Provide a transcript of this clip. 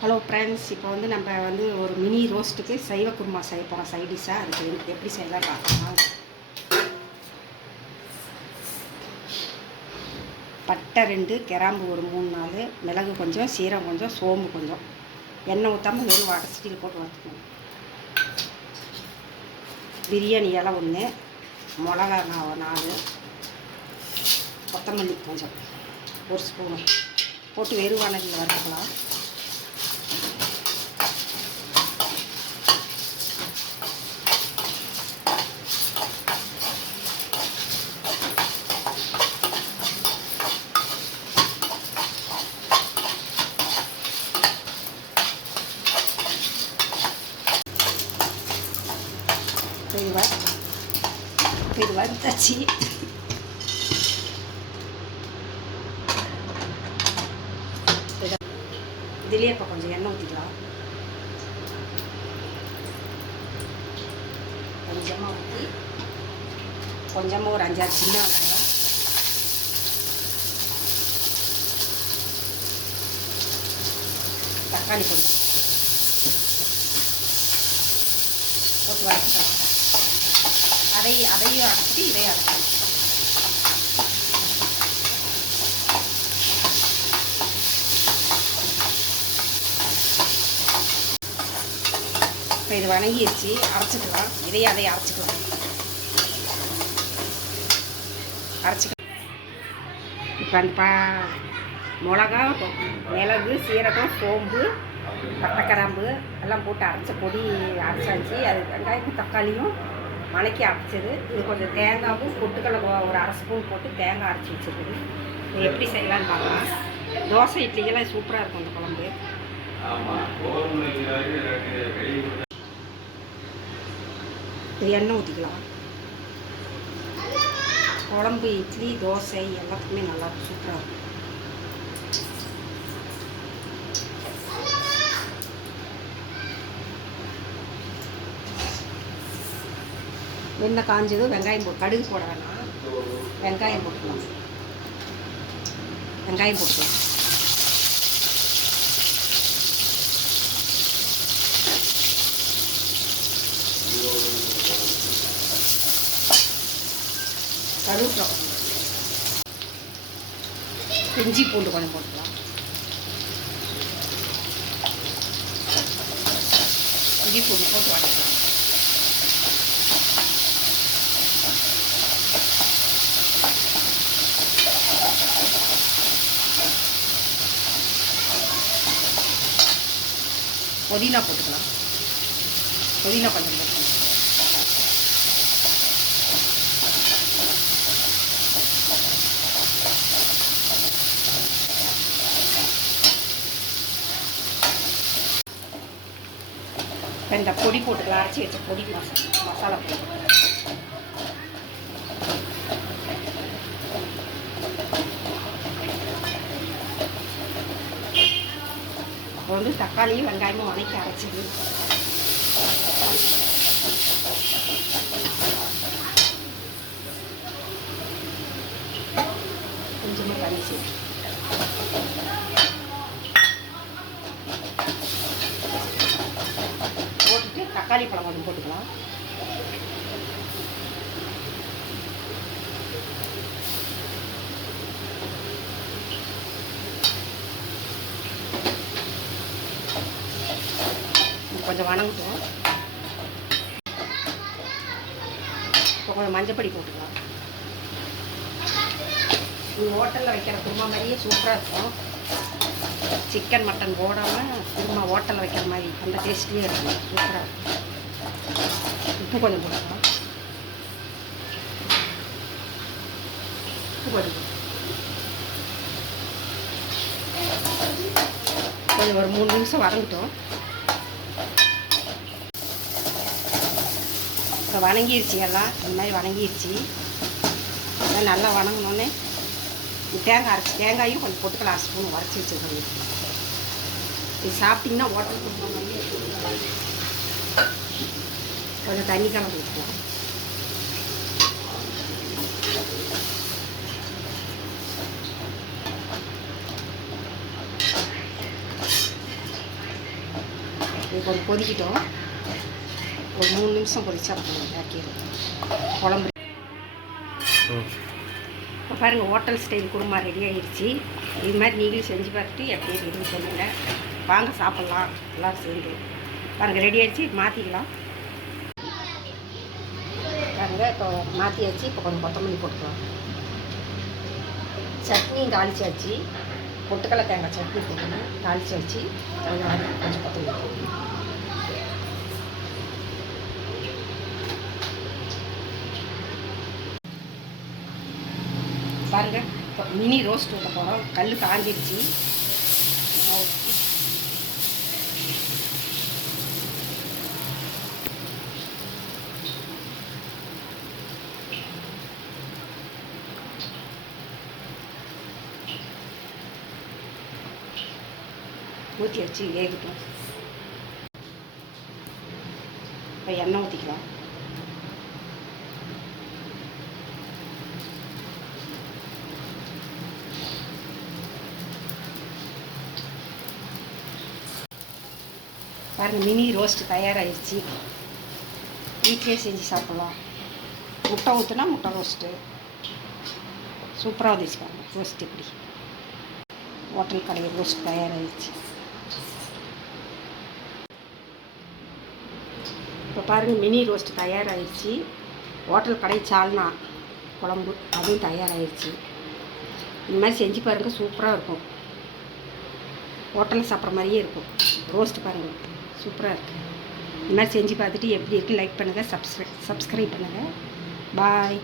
Hello friends, இப்போ நம்ம ஒரு மினி ரோஸ்ட்டுக்கு சைவ குருமா செய்ய போகிறோம். சைடிஷாக அதுக்கு எப்படி செய்யலாம் பார்க்கலாம். பட்டை 2, கிராம்பு ஒரு 3-4, மிளகு கொஞ்சம், சீரகம் கொஞ்சம், சோம்பு கொஞ்சம், எண்ணெய் ஊற்றாமல் வெறும் வடச்சட்டியில் போட்டு வறுத்துக்கணும். பிரியாணி இலை 1, மிளகா 4, கொத்தமல்லி கொஞ்சம் 1 ஸ்பூனு போட்டு வெறும் வானலில் வறுத்துக்கலாம். இது வறுத்தாச்சு. இதுலேயே இப்போ கொஞ்சம் எண்ணெய் ஊற்றிக்கலாம். கொஞ்சமாக ஊற்றி கொஞ்சமாக ஒரு 5-6 சின்ன வெங்காயம், தக்காளி கொஞ்சம் போட்டு வதக்கிக்கலாம். அதையும் அரைச்சிட்டு இதையும் அரைக்கலாம். இப்போ இது வணங்கிடுச்சு, அரைச்சிக்கலாம். அதையும் அரைச்சிக்கலாம். இப்போ அந்த மிளகா, மிளகு, சீரகம், சோம்பு, பட்டை, கிராம்பு எல்லாம் போட்டு அரைச்ச பொடி அரைச்சாச்சு. அது வெங்காயமும் தக்காளியும் வணக்கி அரைச்சது. இது கொஞ்சம் தேங்காவும் பொட்டுக்கடலை ஒரு 1/2 ஸ்பூன் போட்டு தேங்காய் அரைச்சி வச்சுருக்குது. இது எப்படி செய்யலான்னு பார்க்கலாம். தோசை இட்லிக்கெல்லாம் சூப்பராக இருக்கும் இந்த குழம்பு. இது எண்ணெய் ஊற்றிக்கலாம். குழம்பு இட்லி தோசை எல்லாத்துக்குமே நல்லாயிருக்கும், சூப்பராக இருக்கும். எண்ணெய் காஞ்சதும் வெங்காயம் கடுகு போட வேணாம், வெங்காயம் போட்டுக்கலாம். கருவேப்பிலை, இஞ்சி பூண்டு கொஞ்சம் போட்டுக்கலாம். இஞ்சி பூண்டு போட்டு வதக்கலாம். புதினா போட்டுக்கலாம். புதினா கொஞ்சம் போட்டுக்கலாம். இந்த பொடி போட்டுக்கலாம். அரைச்சி வச்ச பொடி மசாலா பொடி. இப்போ தக்காளியும் வெங்காயமும் வதக்கி அரைச்சிது. கொஞ்சமாக தண்ணி சேர்த்து போட்டுட்டு தக்காளி பழம் கொஞ்சம் போட்டுக்கலாம். கொஞ்சம் வணங்கட்டும். இப்போ கொஞ்சம் மஞ்சப்பொடி போட்டுக்கலாம். இது ஹோட்டலில் வைக்கிற குருமா மாதிரியே சூப்பராக இருக்கும். சிக்கன் மட்டன் போடாமல் குருமா ஹோட்டலில் வைக்கிற மாதிரி அந்த டேஸ்ட்லேயே இருக்கும், சூப்பராக இருக்கும். உப்பு கொஞ்சம் போட்டுக்கலாம். கொஞ்சம் ஒரு 3 நிமிஷம் வதங்கட்டும். இப்போ வணங்கிடுச்சு, எல்லாம் இந்த மாதிரி வணங்கிடுச்சு. அதான் நல்லா வணங்கினோன்னே தேங்காயும் கொஞ்சம் பொட்டுக்கடலை 1 ஸ்பூன் உரைச்சி வச்சுருக்கோங்க. இது சாப்பிட்டிங்கன்னா ஹோட்டல் கொடுக்குற மாதிரியே கொஞ்சம் தண்ணி கலந்து ஊற்றலாம். இது கொஞ்சம் கொதிக்கிட்டோம். ஒரு 3 நிமிஷம் கொதிச்சா போதும் இறக்கிடும் குழம்பு. இப்போ பாருங்கள், ஹோட்டல் ஸ்டைல் குருமா ரெடி ஆகிடுச்சு. இது மாதிரி நீங்களும் செஞ்சு பார்த்துட்டு எப்படி ரெடி பண்ணுங்கள். வாங்க சாப்பிட்லாம் எல்லோரும் சேர்ந்து. பாருங்கள் ரெடி ஆகிடுச்சு. மாற்றிக்கலாம் பாருங்கள். இப்போ மாற்றியாச்சு. இப்போ கொஞ்சம் கொத்தமல்லி போட்டுக்கலாம். சட்னி தாளிச்சாச்சு. பொட்டுக்கடலை தேங்காய் சட்னி போட்டுக்கணும். தாளிச்சாச்சு. கொஞ்சம் கொத்தமல்லி போடணும். பாருங்கள், இப்போ மினி ரோஸ்ட் ஊற்ற போகிறோம். கல் காஞ்சிடுச்சு. ஊற்றி வச்சு வேகட்டும். இப்போ எண்ணெய் ஊற்றிக்கலாம். பாருங்கள், மினி ரோஸ்ட் தயாராகிடுச்சு. வீட்டிலே செஞ்சு சாப்பிட்லாம். முட்டை ஊற்றுனா முட்டை ரோஸ்ட்டு சூப்பராக வந்துச்சு. பாருங்கள் ரோஸ்ட் எப்படி ஹோட்டல் கடையில் ரோஸ்ட் தயாராகிடுச்சு. இப்போ பாருங்கள், மினி ரோஸ்ட் தயாராகிடுச்சு. ஹோட்டல் கடை சால்னா குழம்பு அதுவும் தயாராகிடுச்சு. இந்த மாதிரி செஞ்சு பாருங்கள், சூப்பராக இருக்கும். ஹோட்டலில் சாப்பிட்ற மாதிரியே இருக்கும். ரோஸ்ட் பாருங்கள், சூப்பராக இருக்குது. இந்த மாதிரி செஞ்சு பார்த்துட்டு எப்படி இருக்குது லைக் பண்ணுங்கள், சப்ஸ்கிரைப் பண்ணுங்கள். பாய்.